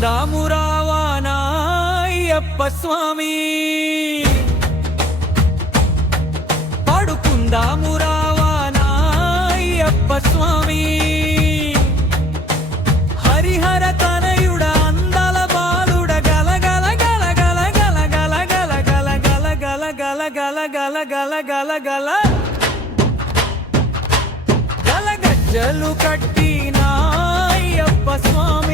అందాము రావానాయ్యప్ప స్వామి పాడుకుందాము రావానాయ్యప్ప స్వామి హరిహర తనయుడ అందాల బాలుడ గల గల గల గల గల గల గల గల గల గల గల గల గల గల గల గల గల గజ్జలు కట్టినాయ్యప్ప స్వామి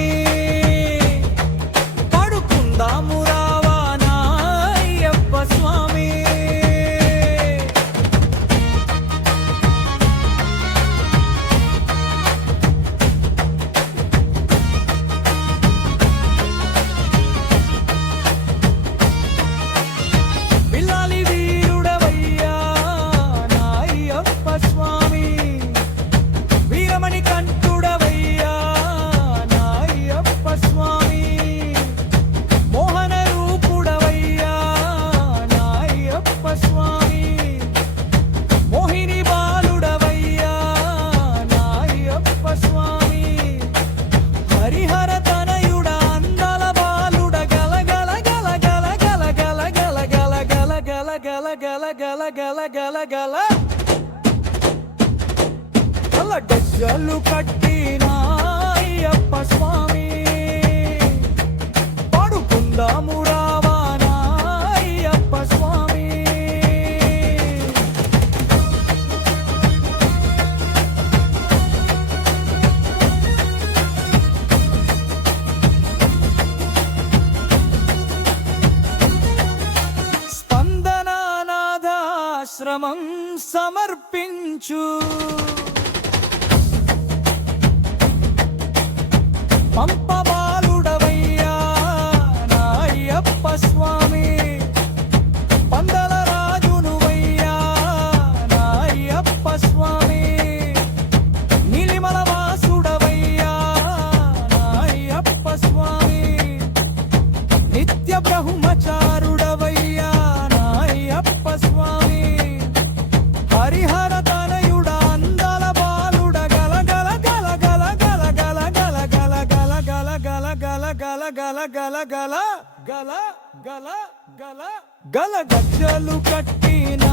జలు కట్టినాయ్యప్ప స్వామి. పడుకుందాము స్వామి. స్పందనానాథాశ్రమం సమర్పించు. bump. గల గల గల గల గచ్చలు గజ్జలు కట్టినా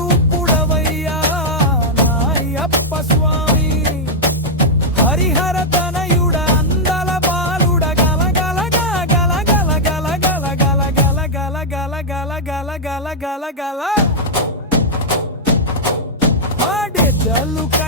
Look.